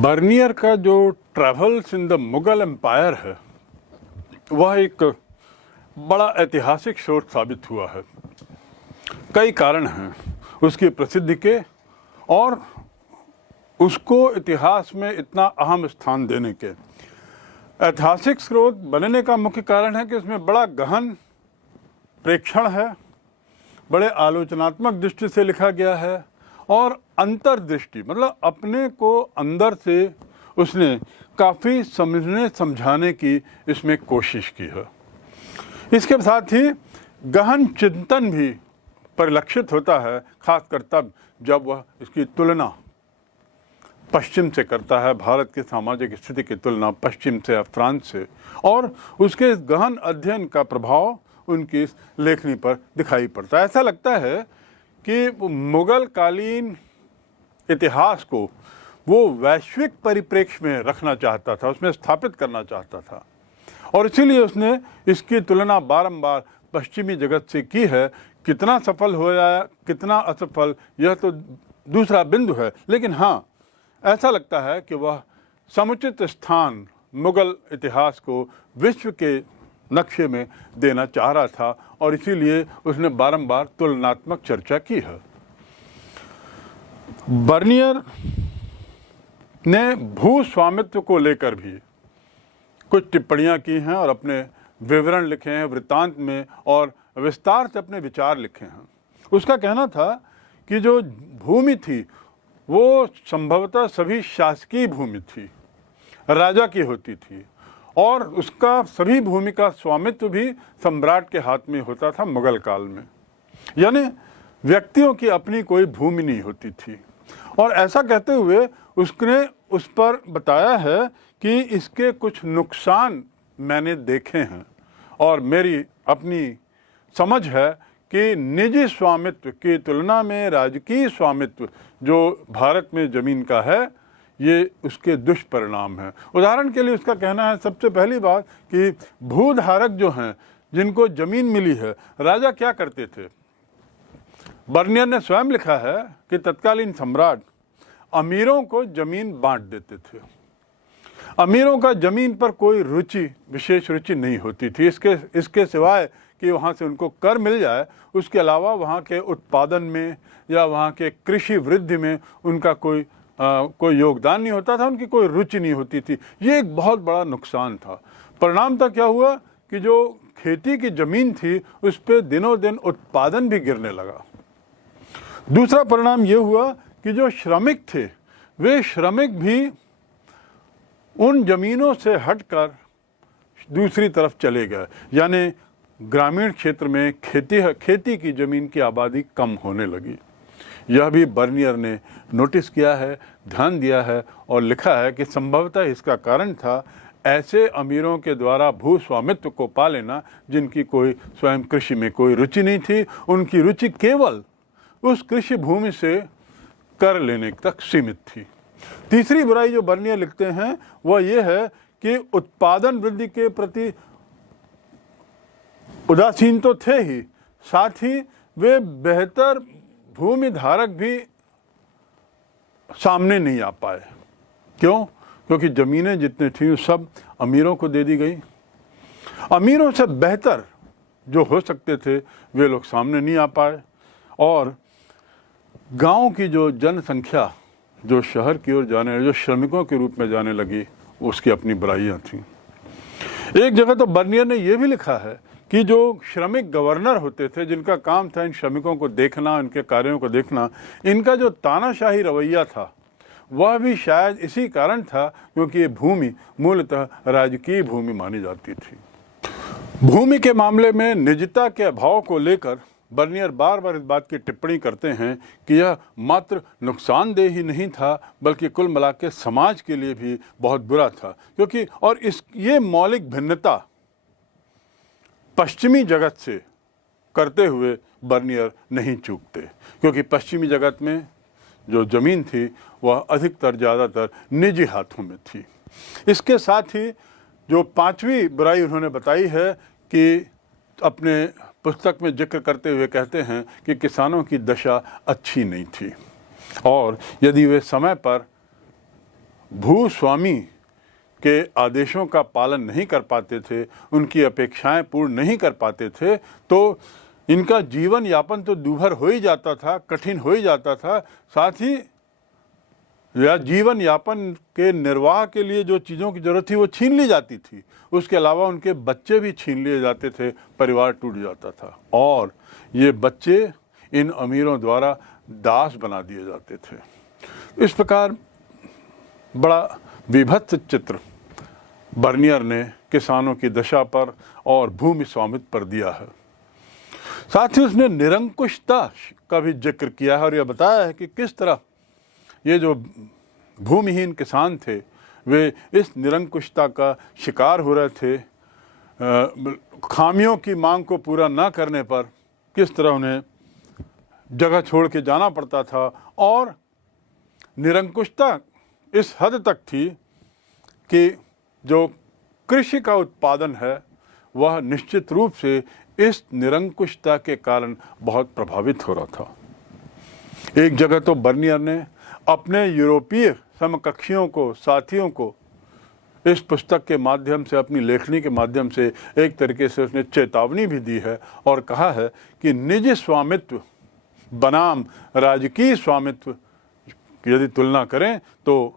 Bernier का जो travels in the Mughal empire है वह एक बड़ा ऐतिहासिक शोध साबित हुआ है। कई कारण हैं उसकी प्रसिद्धि के और उसको इतिहास में इतना अहम स्थान देने के। ऐतिहासिक स्रोत बनने का मुख्य कारण है कि उसमें बड़ा गहन प्रेक्षण है, बड़े आलोचनात्मक दृष्टि से लिखा गया है और अंतर्दृष्टि मतलब अपने को अंदर से उसने काफ़ी समझने समझाने की इसमें कोशिश की है। इसके साथ ही गहन चिंतन भी परिलक्षित होता है, खासकर तब जब वह इसकी तुलना पश्चिम से करता है, भारत की सामाजिक स्थिति की तुलना पश्चिम से, फ्रांस से, और उसके गहन अध्ययन का प्रभाव उनकी इस लेखनी पर दिखाई पड़ता है। ऐसा लगता है कि मुगल कालीन इतिहास को वो वैश्विक परिप्रेक्ष्य में रखना चाहता था, उसमें स्थापित करना चाहता था और इसीलिए उसने इसकी तुलना बारंबार पश्चिमी जगत से की है। कितना सफल हो जाए कितना असफल यह तो दूसरा बिंदु है, लेकिन हाँ, ऐसा लगता है कि वह समुचित स्थान मुगल इतिहास को विश्व के नक्शे में देना चाह रहा था और इसीलिए उसने बारंबार तुलनात्मक चर्चा की है। बर्नियर ने भूस्वामित्व को लेकर भी कुछ टिप्पणियां की हैं और अपने विवरण लिखे हैं वृत्तांत में और विस्तार से अपने विचार लिखे हैं। उसका कहना था कि जो भूमि थी वो संभवतः सभी शासकीय भूमि थी, राजा की होती थी और उसका सभी भूमि का स्वामित्व भी सम्राट के हाथ में होता था मुगल काल में, यानी व्यक्तियों की अपनी कोई भूमि नहीं होती थी। और ऐसा कहते हुए उसने उस पर बताया है कि इसके कुछ नुकसान मैंने देखे हैं और मेरी अपनी समझ है कि निजी स्वामित्व की तुलना में राजकीय स्वामित्व जो भारत में ज़मीन का है ये उसके दुष्परिणाम हैं। उदाहरण के लिए उसका कहना है सबसे पहली बात कि भूधारक जो हैं जिनको ज़मीन मिली है, राजा क्या करते थे। बर्नियर ने स्वयं लिखा है कि तत्कालीन सम्राट अमीरों को ज़मीन बांट देते थे। अमीरों का ज़मीन पर कोई रुचि, विशेष रुचि नहीं होती थी, इसके सिवाय कि वहाँ से उनको कर मिल जाए, उसके अलावा वहाँ के उत्पादन में या वहाँ के कृषि वृद्धि में उनका कोई योगदान नहीं होता था, उनकी कोई रुचि नहीं होती थी। ये एक बहुत बड़ा नुकसान था। परिणाम तक क्या हुआ कि जो खेती की ज़मीन थी उस पर दिनों दिन उत्पादन भी गिरने लगा। दूसरा परिणाम ये हुआ कि जो श्रमिक थे वे श्रमिक भी उन ज़मीनों से हटकर दूसरी तरफ चले गए, यानी ग्रामीण क्षेत्र में खेती की ज़मीन की आबादी कम होने लगी। यह भी बर्नियर ने नोटिस किया है, ध्यान दिया है और लिखा है कि संभवतः इसका कारण था ऐसे अमीरों के द्वारा भूस्वामित्व को पा लेना जिनकी कोई स्वयं कृषि में कोई रुचि नहीं थी। उनकी रुचि केवल उस कृषि भूमि से कर लेने तक सीमित थी। तीसरी बुराई जो बर्नियर लिखते हैं वह यह है कि उत्पादन वृद्धि के प्रति उदासीन तो थे ही, साथ ही वे बेहतर भूमि धारक भी सामने नहीं आ पाए। क्यों? क्योंकि ज़मीनें जितनी थीं सब अमीरों को दे दी गई। अमीरों से बेहतर जो हो सकते थे वे लोग सामने नहीं आ पाए और गांव की जो जनसंख्या जो शहर की ओर जाने, जो श्रमिकों के रूप में जाने लगी, उसकी अपनी बुराइयां थीं। एक जगह तो बर्नियर ने यह भी लिखा है कि जो श्रमिक गवर्नर होते थे जिनका काम था इन श्रमिकों को देखना, इनके कार्यों को देखना, इनका जो तानाशाही रवैया था वह भी शायद इसी कारण था क्योंकि ये भूमि मूलतः राजकीय भूमि मानी जाती थी। भूमि के मामले में निजता के अभाव को लेकर बर्नियर बार बार इस बात की टिप्पणी करते हैं कि यह मात्र नुकसानदेह ही नहीं था बल्कि कुल मिला के समाज के लिए भी बहुत बुरा था, क्योंकि और ये मौलिक भिन्नता पश्चिमी जगत से करते हुए बर्नियर नहीं चूकते, क्योंकि पश्चिमी जगत में जो ज़मीन थी वह अधिकतर ज़्यादातर निजी हाथों में थी। इसके साथ ही जो पांचवी बुराई उन्होंने बताई है कि अपने पुस्तक में जिक्र करते हुए कहते हैं कि किसानों की दशा अच्छी नहीं थी और यदि वे समय पर भूस्वामी के आदेशों का पालन नहीं कर पाते थे, उनकी अपेक्षाएं पूर्ण नहीं कर पाते थे, तो इनका जीवन यापन तो दूभर हो ही जाता था, कठिन हो ही जाता था। साथ ही या जीवन यापन के निर्वाह के लिए जो चीज़ों की जरूरत थी वो छीन ली जाती थी। उसके अलावा उनके बच्चे भी छीन लिए जाते थे, परिवार टूट जाता था और ये बच्चे इन अमीरों द्वारा दास बना दिए जाते थे। इस प्रकार बड़ा विभत्स चित्र बर्नियर ने किसानों की दशा पर और भूमि स्वामित्व पर दिया है। साथ ही उसने निरंकुशता का भी जिक्र किया है और यह बताया है कि किस तरह ये जो भूमिहीन किसान थे वे इस निरंकुशता का शिकार हो रहे थे। खामियों की मांग को पूरा न करने पर किस तरह उन्हें जगह छोड़ के जाना पड़ता था और निरंकुशता इस हद तक थी कि जो कृषि का उत्पादन है वह निश्चित रूप से इस निरंकुशता के कारण बहुत प्रभावित हो रहा था। एक जगह तो बर्नियर ने अपने यूरोपीय समकक्षियों को, साथियों को इस पुस्तक के माध्यम से, अपनी लेखनी के माध्यम से एक तरीके से उसने चेतावनी भी दी है और कहा है कि निजी स्वामित्व बनाम राजकीय स्वामित्व यदि तुलना करें तो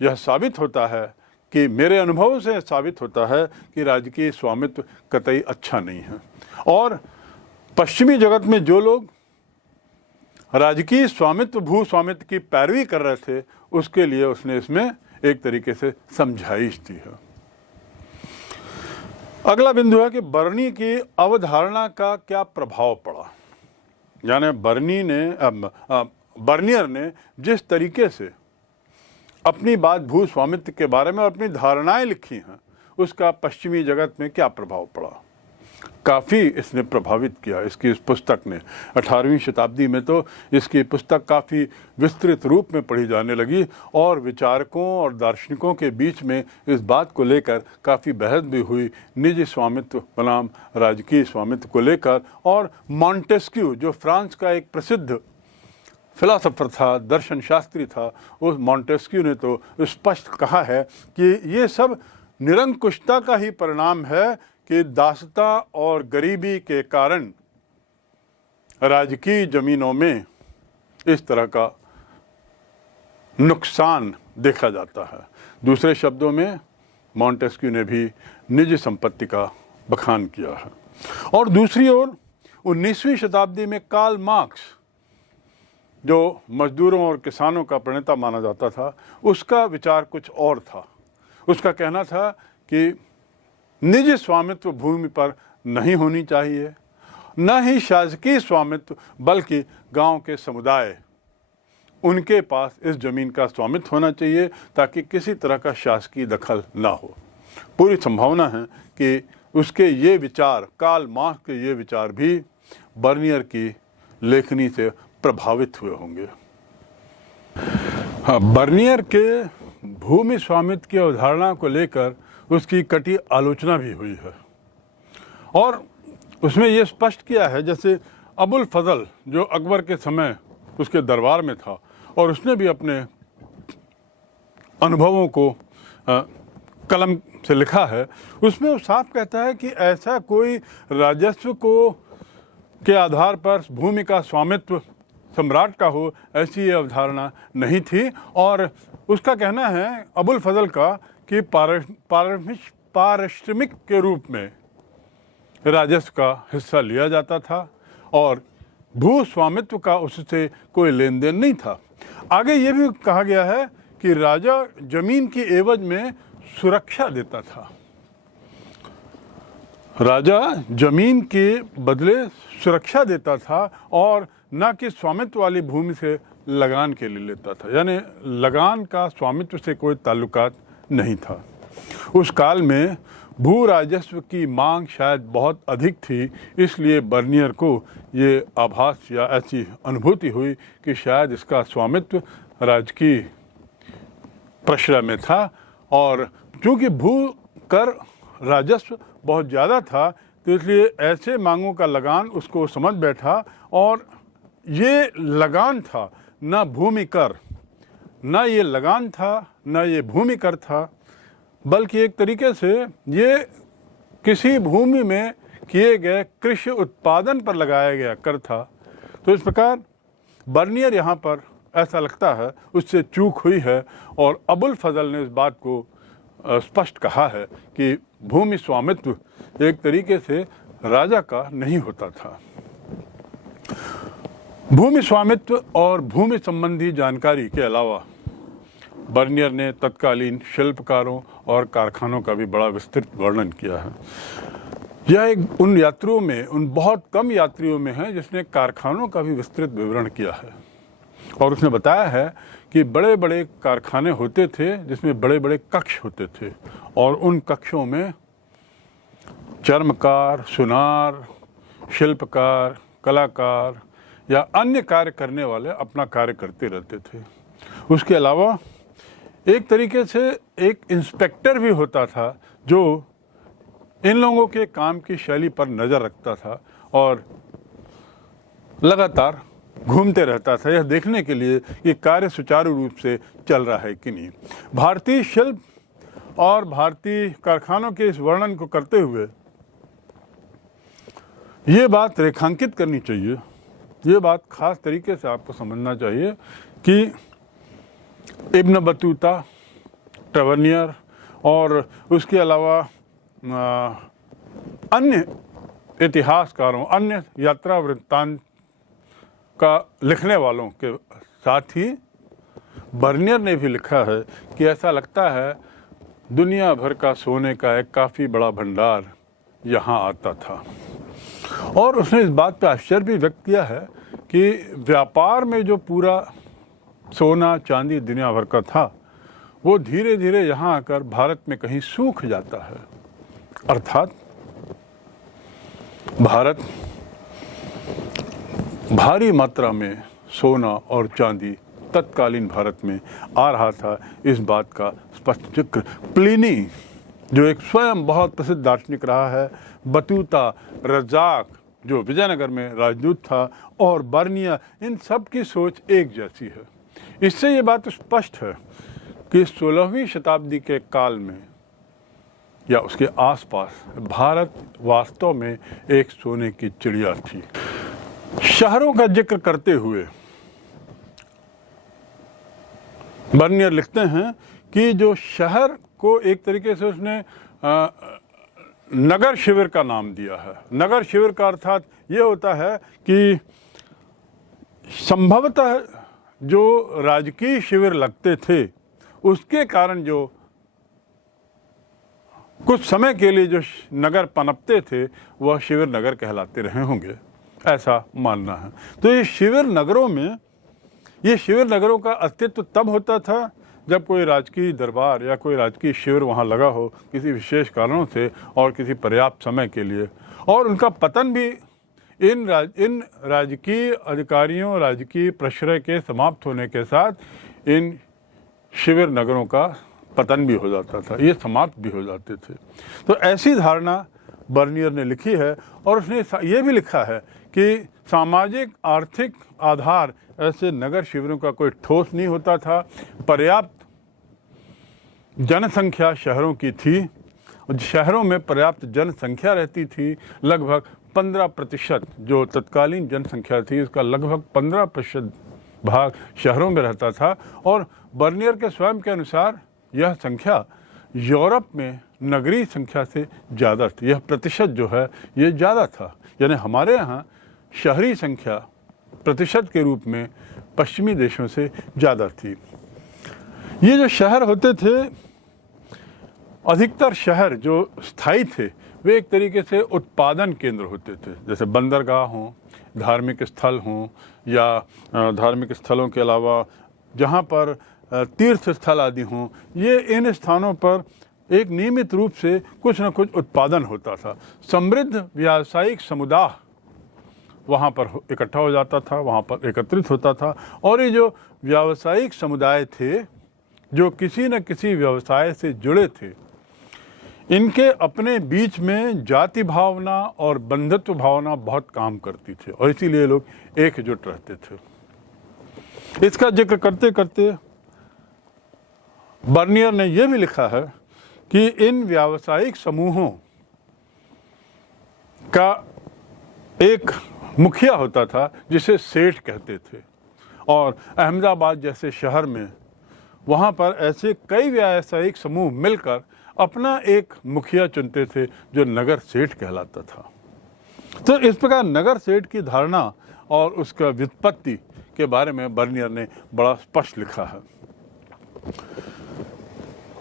यह साबित होता है कि मेरे अनुभव से साबित होता है कि राजकीय स्वामित्व कतई अच्छा नहीं है। और पश्चिमी जगत में जो लोग राजकीय स्वामित्व, भू स्वामित्व की पैरवी कर रहे थे, उसके लिए उसने इसमें एक तरीके से समझाइश दी है। अगला बिंदु है कि बर्नी की अवधारणा का क्या प्रभाव पड़ा। यानी बर्नियर ने जिस तरीके से अपनी बात भू स्वामित्व के बारे में और अपनी धारणाएं लिखी हैं, उसका पश्चिमी जगत में क्या प्रभाव पड़ा। काफ़ी इसने प्रभावित किया इसकी इस पुस्तक ने। 18वीं शताब्दी में तो इसकी पुस्तक काफ़ी विस्तृत रूप में पढ़ी जाने लगी और विचारकों और दार्शनिकों के बीच में इस बात को लेकर काफ़ी बहस भी हुई, निजी स्वामित्व बनाम राजकीय स्वामित्व को लेकर। और मॉन्टेस्क्यू, जो फ्रांस का एक प्रसिद्ध फिलोसोफर था, दर्शन शास्त्री था, उस मॉन्टेस्क्यू ने तो स्पष्ट कहा है कि ये सब निरंकुशता का ही परिणाम है कि दासता और गरीबी के कारण राजकीय जमीनों में इस तरह का नुकसान देखा जाता है। दूसरे शब्दों में मॉन्टेस्क्यू ने भी निजी संपत्ति का बखान किया है। और दूसरी ओर 19वीं शताब्दी में कार्ल मार्क्स, जो मजदूरों और किसानों का प्रणेता माना जाता था, उसका विचार कुछ और था। उसका कहना था कि निजी स्वामित्व भूमि पर नहीं होनी चाहिए, न ही शासकीय स्वामित्व, बल्कि गांव के समुदाय, उनके पास इस जमीन का स्वामित्व होना चाहिए ताकि किसी तरह का शासकीय दखल ना हो। पूरी संभावना है कि उसके ये विचार, कार्ल मार्क्स के ये विचार भी बर्नियर की लेखनी से प्रभावित हुए होंगे। हाँ, बर्नियर के भूमि स्वामित्व की अवधारणा को लेकर उसकी कटी आलोचना भी हुई है और उसमें यह स्पष्ट किया है, जैसे अबुल फजल जो अकबर के समय उसके दरबार में था और उसने भी अपने अनुभवों को कलम से लिखा है, उसमें वो साफ कहता है कि ऐसा कोई राजस्व को के आधार पर भूमि का स्वामित्व सम्राट का हो, ऐसी ये अवधारणा नहीं थी। और उसका कहना है अबुल फजल का कि पारिश्रमिक के रूप में राजस्व का हिस्सा लिया जाता था और भू स्वामित्व का उससे कोई लेन देन नहीं था। आगे ये भी कहा गया है कि राजा जमीन की एवज में सुरक्षा देता था। राजा जमीन के बदले सुरक्षा देता था और न कि स्वामित्व वाली भूमि से लगान के लिए लेता था, यानी लगान का स्वामित्व से कोई ताल्लुकात नहीं था। उस काल में भू राजस्व की मांग शायद बहुत अधिक थी, इसलिए बर्नियर को ये आभास या ऐसी अनुभूति हुई कि शायद इसका स्वामित्व राजकीय प्रश्रय में था। और चूँकि भू कर राजस्व बहुत ज़्यादा था तो इसलिए ऐसे मांगों का लगान उसको समझ बैठा और ये लगान था, न भूमि कर न ये लगान था, न ये भूमि कर था, बल्कि एक तरीके से ये किसी भूमि में किए गए कृषि उत्पादन पर लगाया गया कर था। तो इस प्रकार बर्नियर यहाँ पर ऐसा लगता है उससे चूक हुई है, और अबुल फजल ने इस बात को स्पष्ट कहा है कि भूमि स्वामित्व एक तरीके से राजा का नहीं होता था। भूमि स्वामित्व और भूमि संबंधी जानकारी के अलावा बर्नियर ने तत्कालीन शिल्पकारों और कारखानों का भी बड़ा विस्तृत वर्णन किया है। यह एक उन यात्रियों में, उन बहुत कम यात्रियों में है जिसने कारखानों का भी विस्तृत विवरण किया है, और उसने बताया है कि बड़े बड़े कारखाने होते थे जिसमें बड़े बड़े कक्ष होते थे, और उन कक्षों में चर्मकार, सुनार, शिल्पकार, कलाकार या अन्य कार्य करने वाले अपना कार्य करते रहते थे। उसके अलावा एक तरीके से एक इंस्पेक्टर भी होता था जो इन लोगों के काम की शैली पर नज़र रखता था और लगातार घूमते रहता था यह देखने के लिए कि कार्य सुचारू रूप से चल रहा है कि नहीं। भारतीय शिल्प और भारतीय कारखानों के इस वर्णन को करते हुए ये बात रेखांकित करनी चाहिए, ये बात खास तरीके से आपको समझना चाहिए कि इब्न बतूता, टवर्नियर और उसके अलावा अन्य इतिहासकारों, अन्य यात्रा वृत्तांत का लिखने वालों के साथ ही बर्नियर ने भी लिखा है कि ऐसा लगता है दुनिया भर का सोने का एक काफ़ी बड़ा भंडार यहाँ आता था। और उसने इस बात पर आश्चर्य भी व्यक्त किया है कि व्यापार में जो पूरा सोना चांदी दुनिया भर का था वो धीरे धीरे यहाँ आकर भारत में कहीं सूख जाता है। अर्थात भारत भारी मात्रा में सोना और चांदी तत्कालीन भारत में आ रहा था, इस बात का स्पष्ट जिक्र प्लिनी, जो एक स्वयं बहुत प्रसिद्ध दार्शनिक रहा है, बतूता, रजाक जो विजयनगर में राजदूत था, और बर्नियर, इन सब की सोच एक जैसी है। इससे ये बात स्पष्ट है कि 16वीं शताब्दी के काल में या उसके आसपास भारत वास्तव में एक सोने की चिड़िया थी। शहरों का जिक्र करते हुए बर्नियर लिखते हैं कि जो शहर को एक तरीके से उसने नगर शिविर का नाम दिया है। नगर शिविर का अर्थात ये होता है कि संभवतः जो राजकीय शिविर लगते थे उसके कारण जो कुछ समय के लिए जो नगर पनपते थे वह शिविर नगर कहलाते रहे होंगे, ऐसा मानना है। तो ये शिविर नगरों का अस्तित्व तब होता था जब कोई राजकीय दरबार या कोई राजकीय शिविर वहाँ लगा हो किसी विशेष कारणों से और किसी पर्याप्त समय के लिए, और उनका पतन भी इन राजकीय अधिकारियों, राजकीय प्रश्रय के समाप्त होने के साथ इन शिविर नगरों का पतन भी हो जाता था, ये समाप्त भी हो जाते थे। तो ऐसी धारणा बर्नियर ने लिखी है, और उसने ये भी लिखा है कि सामाजिक आर्थिक आधार ऐसे नगर शिविरों का कोई ठोस नहीं होता था। पर्याप्त जनसंख्या शहरों की थी, शहरों में पर्याप्त जनसंख्या रहती थी, लगभग 15% जो तत्कालीन जनसंख्या थी उसका लगभग 15% भाग शहरों में रहता था। और बर्नियर के स्वयं के अनुसार यह संख्या यूरोप में नगरीय संख्या से ज़्यादा थी, यह प्रतिशत जो है ये ज़्यादा था। यानी हमारे यहाँ शहरी संख्या प्रतिशत के रूप में पश्चिमी देशों से ज़्यादा थी। ये जो शहर होते थे, अधिकतर शहर जो स्थायी थे वे एक तरीके से उत्पादन केंद्र होते थे, जैसे बंदरगाह हों, धार्मिक स्थल हों, या धार्मिक स्थलों के अलावा जहाँ पर तीर्थ स्थल आदि हों, ये इन स्थानों पर एक नियमित रूप से कुछ न कुछ उत्पादन होता था। समृद्ध व्यावसायिक समुदाय वहाँ पर इकट्ठा हो जाता था, वहाँ पर एकत्रित होता था, और ये जो व्यावसायिक समुदाय थे जो किसी न किसी व्यवसाय से जुड़े थे, इनके अपने बीच में जाति भावना और बंधुत्व भावना बहुत काम करती थी, और इसीलिए लोग एकजुट रहते थे। इसका जिक्र करते करते बर्नियर ने यह भी लिखा है कि इन व्यावसायिक समूहों का एक मुखिया होता था जिसे सेठ कहते थे, और अहमदाबाद जैसे शहर में वहाँ पर ऐसे कई व्यावसायिक समूह मिलकर अपना एक मुखिया चुनते थे जो नगर सेठ कहलाता था। तो इस प्रकार नगर सेठ की धारणा और उसका व्युत्पत्ति के बारे में बर्नियर ने बड़ा स्पष्ट लिखा है।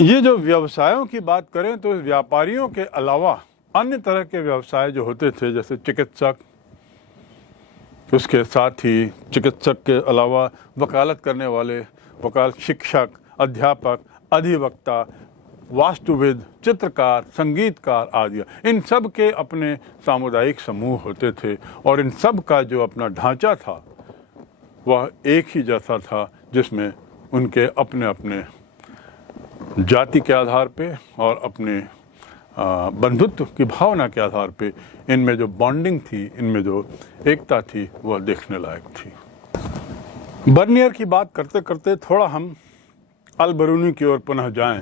ये जो व्यवसायों की बात करें तो व्यापारियों के अलावा अन्य तरह के व्यवसाय जो होते थे, जैसे चिकित्सक, उसके साथ ही चिकित्सक के अलावा वकालत करने वाले वकाल, शिक्षक, अध्यापक, अधिवक्ता, वास्तुविद, चित्रकार, संगीतकार आदि, इन सब के अपने सामुदायिक समूह होते थे और इन सब का जो अपना ढांचा था वह एक ही जैसा था, जिसमें उनके अपने अपने जाति के आधार पे और अपने बंधुत्व की भावना के आधार पे इनमें जो बॉन्डिंग थी, इनमें जो एकता थी, वह देखने लायक थी। बर्नियर की बात करते करते थोड़ा हम अल-बरूनी की ओर पुनः जाएं,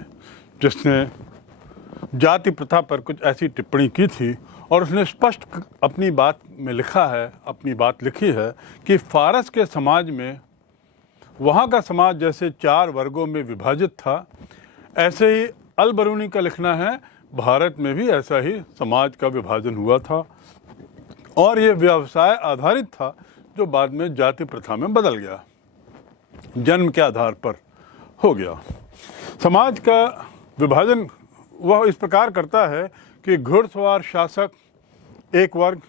जिसने जाति प्रथा पर कुछ ऐसी टिप्पणी की थी और उसने स्पष्ट अपनी बात में लिखा है, अपनी बात लिखी है कि फारस के समाज में, वहाँ का समाज जैसे 4 वर्गों में विभाजित था, ऐसे ही अल-बरूनी का लिखना है भारत में भी ऐसा ही समाज का विभाजन हुआ था और ये व्यवसाय आधारित था जो बाद में जाति प्रथा में बदल गया, जन्म के आधार पर हो गया। समाज का विभाजन वह इस प्रकार करता है कि घुड़सवार शासक एक वर्ग,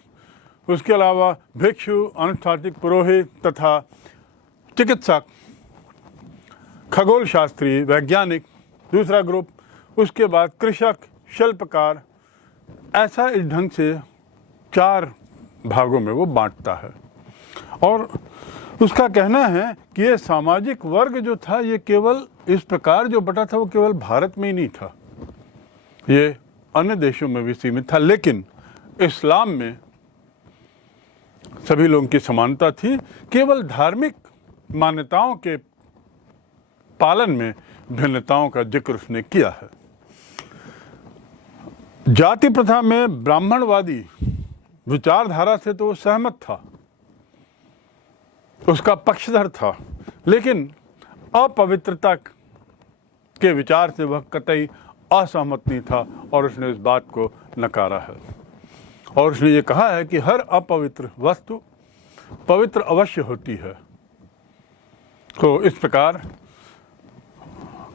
उसके अलावा भिक्षु, अनुष्ठानिक पुरोहित तथा चिकित्सक, खगोल शास्त्री, वैज्ञानिक दूसरा ग्रुप, उसके बाद कृषक, शिल्पकार, ऐसा इस ढंग से 4 भागों में वो बांटता है। और उसका कहना है कि ये सामाजिक वर्ग जो था ये केवल इस प्रकार जो बटा था वो केवल भारत में ही नहीं था, ये अन्य देशों में भी सीमित था, लेकिन इस्लाम में सभी लोगों की समानता थी। केवल धार्मिक मान्यताओं के पालन में भिन्नताओं का जिक्र उसने किया है। जाति प्रथा में ब्राह्मणवादी विचारधारा से तो वो सहमत था, उसका पक्षधर था, लेकिन अपवित्रता के विचार से वह कतई असहमत नहीं था और उसने इस बात को नकारा है। और उसने ये कहा है कि हर अपवित्र वस्तु पवित्र अवश्य होती है। तो इस प्रकार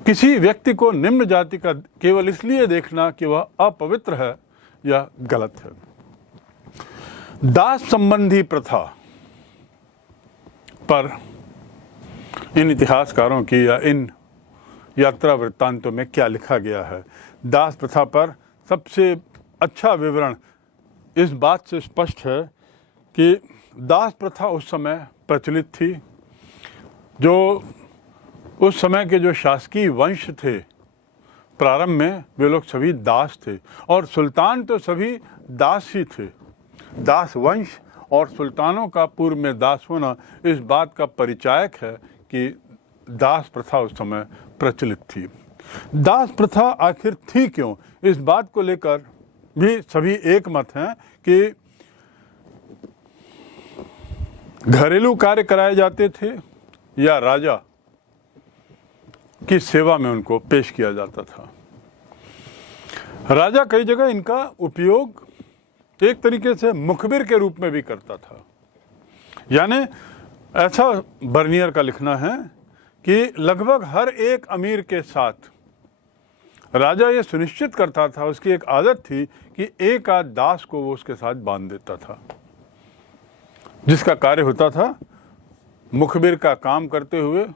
किसी व्यक्ति को निम्न जाति का केवल इसलिए देखना कि वह अपवित्र है, यह गलत है। दास संबंधी प्रथा पर इन इतिहासकारों की या इन यात्रा वृत्तांतों में क्या लिखा गया है। दास प्रथा पर सबसे अच्छा विवरण इस बात से स्पष्ट है कि दास प्रथा उस समय प्रचलित थी। जो उस समय के जो शासकीय वंश थे प्रारंभ में, वे लोग सभी दास थे और सुल्तान तो सभी दास ही थे। दास वंश और सुल्तानों का पूर्व में दास होना इस बात का परिचायक है कि दास प्रथा उस समय प्रचलित थी। दास प्रथा आखिर थी क्यों, इस बात को लेकर भी सभी एक मत हैं कि घरेलू कार्य कराए जाते थे या राजा की सेवा में उनको पेश किया जाता था। राजा कई जगह इनका उपयोग एक तरीके से मुखबिर के रूप में भी करता था। यानी ऐसा बर्नियर का लिखना है कि लगभग हर एक अमीर के साथ राजा ये सुनिश्चित करता था, उसकी एक आदत थी कि एक आध दास को वो उसके साथ बांध देता था, जिसका कार्य होता था मुखबिर का काम करते हुए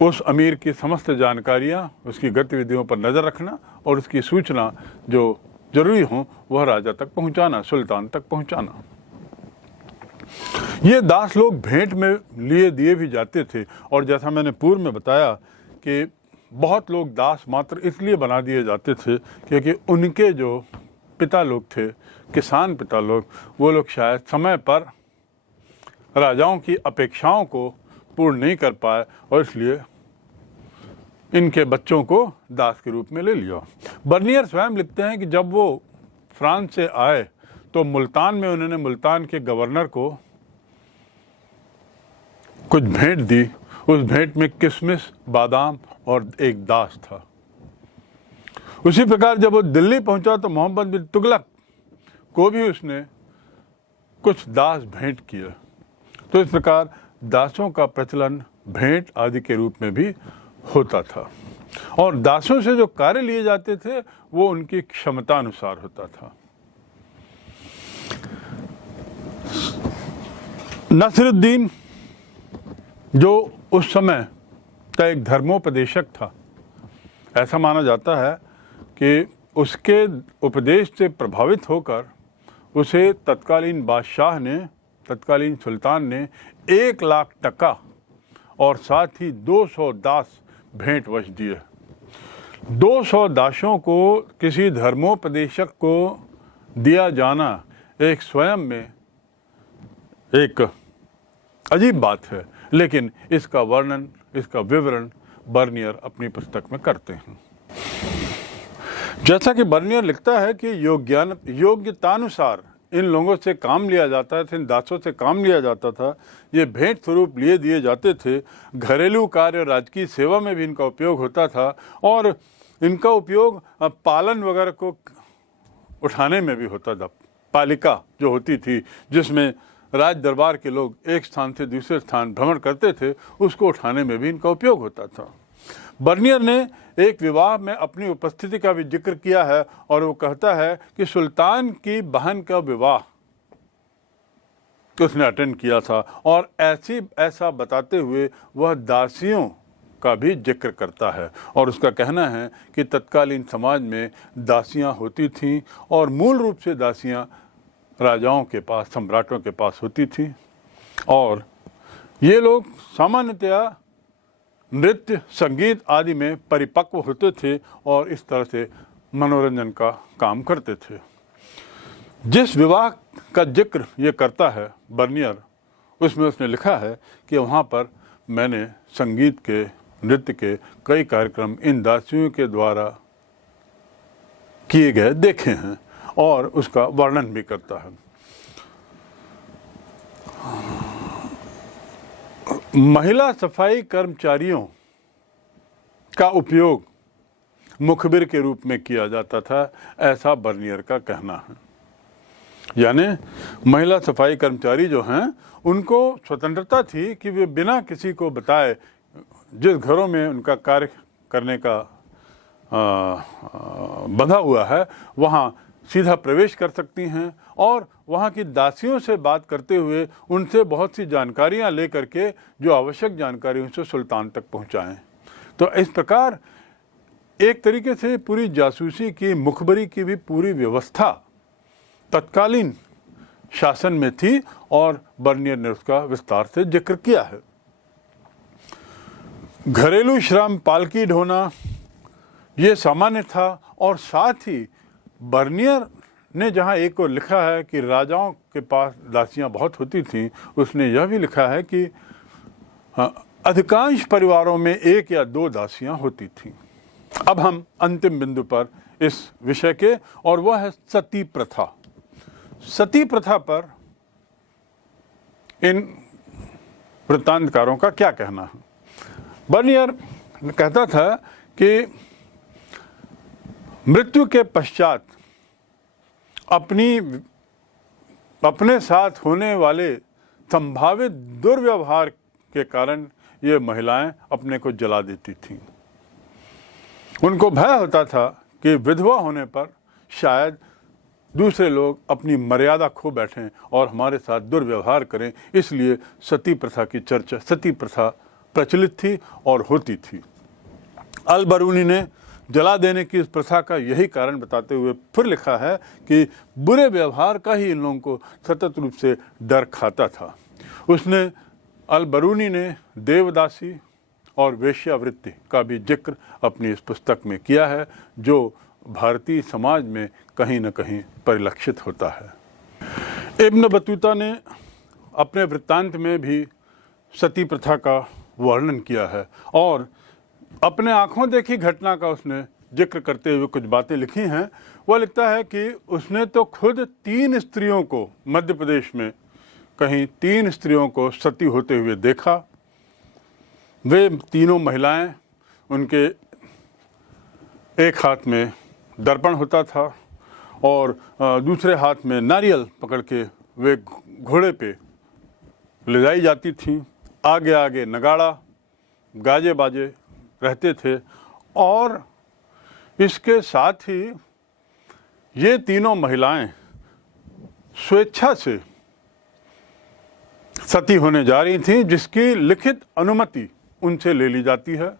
उस अमीर की समस्त जानकारियाँ, उसकी गतिविधियों पर नज़र रखना और उसकी सूचना जो जरूरी हो वह राजा तक पहुँचाना, सुल्तान तक पहुँचाना। ये दास लोग भेंट में लिए दिए भी जाते थे और जैसा मैंने पूर्व में बताया कि बहुत लोग दास मात्र इसलिए बना दिए जाते थे क्योंकि उनके जो पिता लोग थे, किसान पिता लोग, वो लोग शायद समय पर राजाओं की अपेक्षाओं को पूर्ण नहीं कर पाए और इसलिए इनके बच्चों को दास के रूप में ले लिया। बर्नियर स्वयं लिखते हैं कि जब वो फ्रांस से आए तो मुल्तान में उन्होंने मुल्तान के गवर्नर को कुछ भेंट दी। उस भेंट में किशमिश, बादाम और एक दास था। उसी प्रकार जब वो दिल्ली पहुंचा तो मोहम्मद बिन तुगलक को भी उसने कुछ दास भेंट किए। तो इस प्रकार दासों का प्रचलन भेंट आदि के रूप में भी होता था और दासों से जो कार्य लिए जाते थे वो उनकी क्षमता अनुसार होता था। नसरुद्दीन जो उस समय का एक धर्मोपदेशक था, ऐसा माना जाता है कि उसके उपदेश से प्रभावित होकर उसे तत्कालीन बादशाह ने, तत्कालीन सुल्तान ने 1 लाख टका और साथ ही 200 दास भेंट वश दिए। 200 दासों को किसी धर्मोपदेशक को दिया जाना एक स्वयं में एक अजीब बात है, लेकिन इसका वर्णन, इसका विवरण बर्नियर अपनी पुस्तक में करते हैं। जैसा कि बर्नियर लिखता है कि योग्यतानुसार इन लोगों से काम लिया जाता था, इन दासों से काम लिया जाता था। ये भेंट स्वरूप लिए दिए जाते थे। घरेलू कार्य, राजकीय सेवा में भी इनका उपयोग होता था और इनका उपयोग पालन वगैरह को उठाने में भी होता था। पालिका जो होती थी, जिसमें राज दरबार के लोग एक स्थान से दूसरे स्थान भ्रमण करते थे, उसको उठाने में भी इनका उपयोग होता था। बर्नियर ने एक विवाह में अपनी उपस्थिति का भी जिक्र किया है और वो कहता है कि सुल्तान की बहन का विवाह उसने अटेंड किया था और ऐसा बताते हुए वह दासियों का भी जिक्र करता है और उसका कहना है कि तत्कालीन समाज में दासियां होती थीं और मूल रूप से दासियां राजाओं के पास, सम्राटों के पास होती थी और ये लोग सामान्यतया नृत्य, संगीत आदि में परिपक्व होते थे और इस तरह से मनोरंजन का काम करते थे। जिस विवाह का जिक्र ये करता है बर्नियर, उसमें उसने लिखा है कि वहाँ पर मैंने संगीत के, नृत्य के कई कार्यक्रम इन दासियों के द्वारा किए गए देखे हैं और उसका वर्णन भी करता है। महिला सफाई कर्मचारियों का उपयोग मुखबिर के रूप में किया जाता था, ऐसा बर्नियर का कहना है। यानी महिला सफाई कर्मचारी जो हैं उनको स्वतंत्रता थी कि वे बिना किसी को बताए जिस घरों में उनका कार्य करने का बंधा हुआ है वहाँ सीधा प्रवेश कर सकती हैं और वहाँ की दासियों से बात करते हुए उनसे बहुत सी जानकारियाँ ले करके जो आवश्यक जानकारी उनसे सुल्तान तक पहुँचाएं। तो इस प्रकार एक तरीके से पूरी जासूसी की, मुखबरी की भी पूरी व्यवस्था तत्कालीन शासन में थी और बर्नियर ने उसका विस्तार से जिक्र किया है। घरेलू श्रम, पालकी ढोना ये सामान्य था और साथ ही बर्नियर ने जहाँ एक को लिखा है कि राजाओं के पास दासियाँ बहुत होती थीं, उसने यह भी लिखा है कि अधिकांश परिवारों में 1 या 2 दासियाँ होती थीं। अब हम अंतिम बिंदु पर इस विषय के, और वह है सती प्रथा। सती प्रथा पर इन वृत्तांतकारों का क्या कहना है? बर्नियर कहता था कि मृत्यु के पश्चात अपने साथ होने वाले संभावित दुर्व्यवहार के कारण ये महिलाएं अपने को जला देती थीं। उनको भय होता था कि विधवा होने पर शायद दूसरे लोग अपनी मर्यादा खो बैठें और हमारे साथ दुर्व्यवहार करें, इसलिए सती प्रथा की चर्चा, सती प्रथा प्रचलित थी और होती थी। अल बरूनी ने जला देने की इस प्रथा का यही कारण बताते हुए फिर लिखा है कि बुरे व्यवहार का ही इन लोगों को सतत रूप से डर खाता था। उसने, अल बरूनी ने देवदासी और वेश्यावृत्ति का भी जिक्र अपनी इस पुस्तक में किया है, जो भारतीय समाज में कहीं न कहीं परिलक्षित होता है। इब्न बतूता ने अपने वृत्तांत में भी सती प्रथा का वर्णन किया है और अपने आंखों देखी घटना का उसने जिक्र करते हुए कुछ बातें लिखी हैं। वह लिखता है कि उसने तो खुद 3 स्त्रियों को मध्य प्रदेश में कहीं 3 स्त्रियों को सती होते हुए देखा। वे तीनों महिलाएं, उनके एक हाथ में दर्पण होता था और दूसरे हाथ में नारियल पकड़ के वे घोड़े पे ले जाई जाती थीं। आगे आगे नगाड़ा, गाजे बाजे रहते थे और इसके साथ ही ये तीनों महिलाएं स्वेच्छा से सती होने जा रही थीं, जिसकी लिखित अनुमति उनसे ले ली जाती है।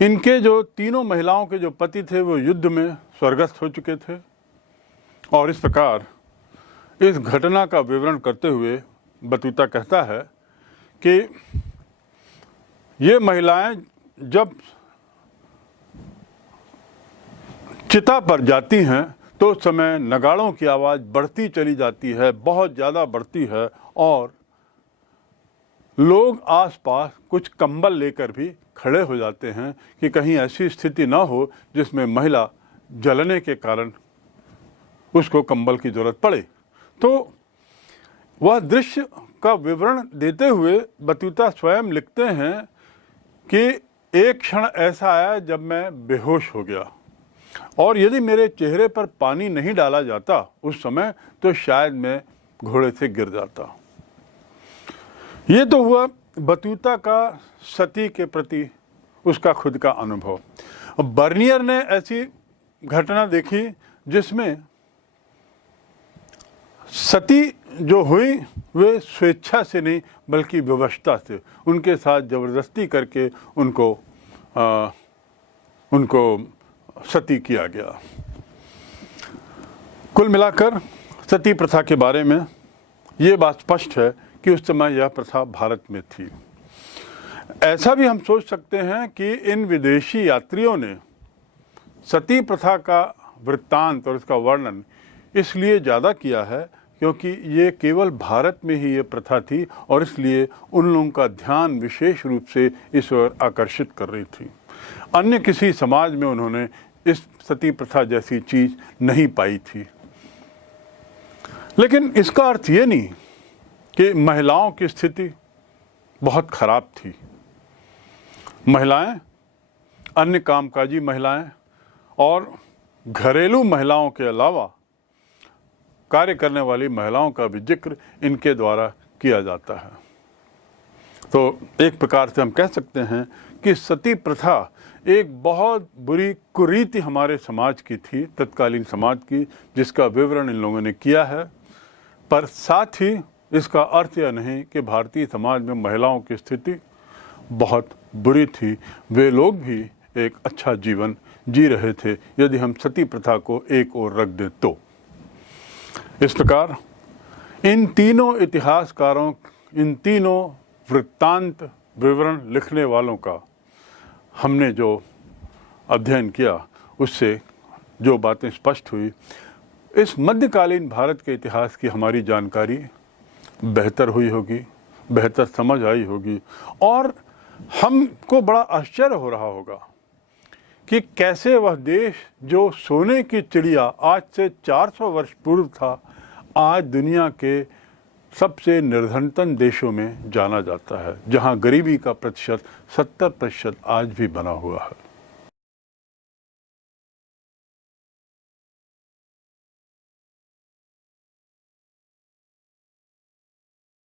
इनके जो तीनों महिलाओं के जो पति थे वो युद्ध में स्वर्गस्थ हो चुके थे और इस प्रकार इस घटना का विवरण करते हुए बतूता कहता है कि ये महिलाएं जब चिता पर जाती हैं तो उस समय नगाड़ों की आवाज़ बढ़ती चली जाती है, बहुत ज़्यादा बढ़ती है और लोग आसपास कुछ कंबल लेकर भी खड़े हो जाते हैं कि कहीं ऐसी स्थिति ना हो जिसमें महिला जलने के कारण उसको कंबल की ज़रूरत पड़े। तो वह दृश्य का विवरण देते हुए बतूता स्वयं लिखते हैं कि एक क्षण ऐसा आया जब मैं बेहोश हो गया और यदि मेरे चेहरे पर पानी नहीं डाला जाता उस समय तो शायद मैं घोड़े से गिर जाता। ये तो हुआ बतूता का सती के प्रति उसका खुद का अनुभव। बर्नियर ने ऐसी घटना देखी जिसमें सती जो हुई वे स्वेच्छा से नहीं बल्कि व्यवस्था से, उनके साथ ज़बरदस्ती करके उनको सती किया गया। कुल मिलाकर सती प्रथा के बारे में ये बात स्पष्ट है कि उस समय यह प्रथा भारत में थी। ऐसा भी हम सोच सकते हैं कि इन विदेशी यात्रियों ने सती प्रथा का वृत्तांत और इसका वर्णन इसलिए ज़्यादा किया है क्योंकि ये केवल भारत में ही ये प्रथा थी और इसलिए उन लोगों का ध्यान विशेष रूप से इस ओर आकर्षित कर रही थी। अन्य किसी समाज में उन्होंने इस सती प्रथा जैसी चीज़ नहीं पाई थी। लेकिन इसका अर्थ ये नहीं कि महिलाओं की स्थिति बहुत खराब थी। महिलाएं, अन्य कामकाजी महिलाएं और घरेलू महिलाओं के अलावा कार्य करने वाली महिलाओं का भी जिक्र इनके द्वारा किया जाता है। तो एक प्रकार से हम कह सकते हैं कि सती प्रथा एक बहुत बुरी कुरीति हमारे समाज की थी, तत्कालीन समाज की, जिसका विवरण इन लोगों ने किया है। पर साथ ही इसका अर्थ यह नहीं कि भारतीय समाज में महिलाओं की स्थिति बहुत बुरी थी। वे लोग भी एक अच्छा जीवन जी रहे थे यदि हम सती प्रथा को एक ओर रख दें तो। इस प्रकार इन तीनों इतिहासकारों, इन तीनों वृत्तांत विवरण लिखने वालों का हमने जो अध्ययन किया उससे जो बातें स्पष्ट हुई, इस मध्यकालीन भारत के इतिहास की हमारी जानकारी बेहतर हुई होगी, बेहतर समझ आई होगी और हमको बड़ा आश्चर्य हो रहा होगा कि कैसे वह देश जो सोने की चिड़िया आज से 400 वर्ष पूर्व था, आज दुनिया के सबसे निर्धनतम देशों में जाना जाता है, जहां गरीबी का प्रतिशत 70% आज भी बना हुआ है।